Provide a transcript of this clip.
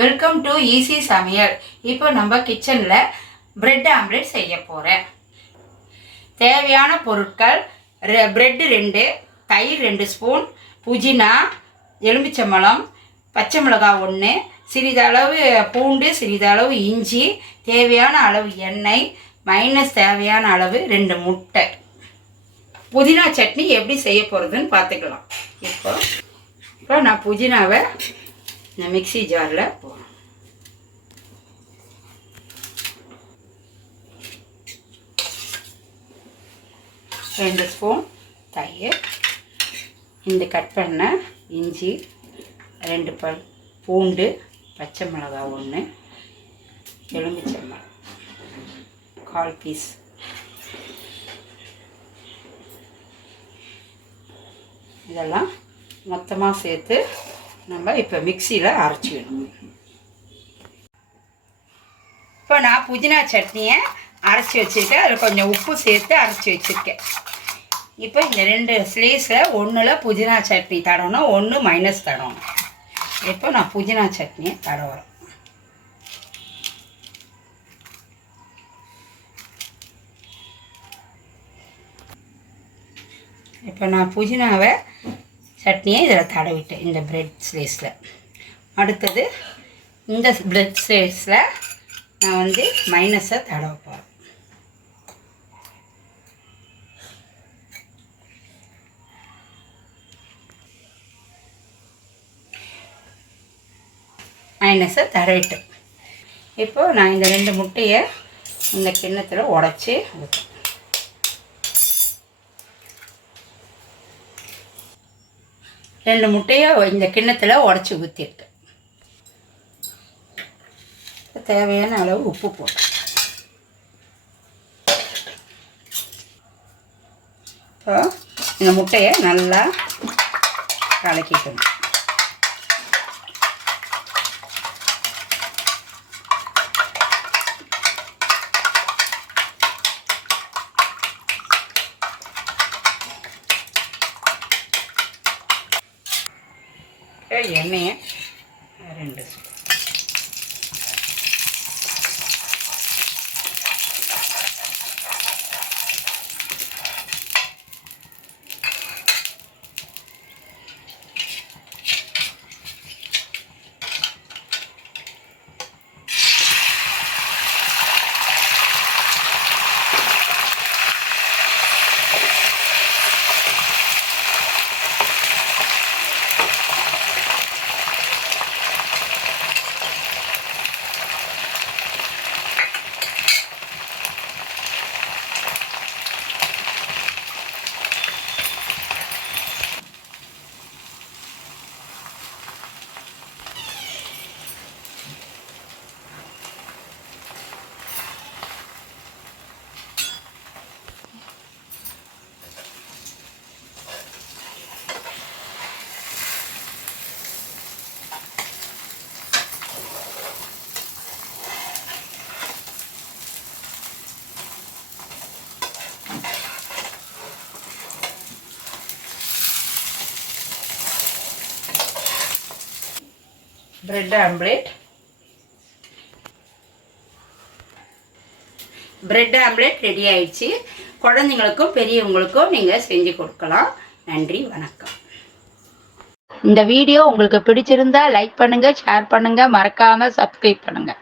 Welcome to easy சமையல். இப்போ நம்ம கிச்சனில் பிரெட் ஆம்லெட் செய்ய போகிறேன். தேவையான பொருட்கள்: பிரெட்டு 2, தயிர் 2 ஸ்பூன், புதினா, எலுமிச்சம்பழம், பச்சை மிளகாய் 1, சிறிதளவு பூண்டு, சிறிதளவு இஞ்சி, தேவையான அளவு எண்ணெய், மைனஸ் தேவையான அளவு 2 முட்டை. புதினா சட்னி எப்படி செய்ய போகிறதுன்னு பார்த்துக்கலாம். இப்போ நான் புதினாவை மிக்ஸி ஜாரில் போடுறேன். ரெண்டு ஸ்பூன் தயிர், இந்த கட் பண்ண இஞ்சி, 2 பல் பூண்டு, பச்சை மிளகாய் 1, எலுமிச்சம்பழம் 1/4 பீஸ், இதெல்லாம் மொத்தமாக சேர்த்து நம்ம இப்போ மிக்சியில் அரைச்சிடணும். இப்போ நான் புதினா சட்னியை அரைச்சி வச்சுருக்கேன். அதில் கொஞ்சம் உப்பு சேர்த்து அரைச்சி வச்சுருக்கேன். இப்போ இந்த 2 ஸ்லைஸில் 1 புதினா சட்னி தடவணும், 1 மைனஸ் தடவணும். இப்போ நான் புதினா சட்னியை தடவுறேன். இப்போ நான் புதினாவை சட்னியை இதில் தடவிட்டேன் இந்த பிரெட் ஸ்லைஸில். அடுத்தது இந்த பிரெட் ஸ்லைஸில் நான் மைனஸை தடவை போகிறேன். மைனஸை தடவிட்டேன். இப்போது நான் இந்த 2 முட்டையை இந்த கிண்ணத்தில் உடச்சி ஊற்றேன். 2 முட்டையை இந்த கிண்ணத்தில் உடச்சி ஊற்றிருக்கேன். தேவையான அளவு உப்பு போட்டேன். இப்போ இந்த முட்டையை நல்லா கலக்கிக்கணும். எண்ணெயை 2 ஸ்பூன், பிரெட் ஆம்லெட் ரெடி ஆயிடுச்சு. குழந்தைங்களுக்கும் பெரியவங்களுக்கும் நீங்கள் செஞ்சு கொடுக்கலாம். நன்றி, வணக்கம். இந்த வீடியோ உங்களுக்கு பிடிச்சிருந்தா லைக் பண்ணுங்கள், ஷேர் பண்ணுங்கள், மறக்காமல் சப்ஸ்கிரைப் பண்ணுங்கள்.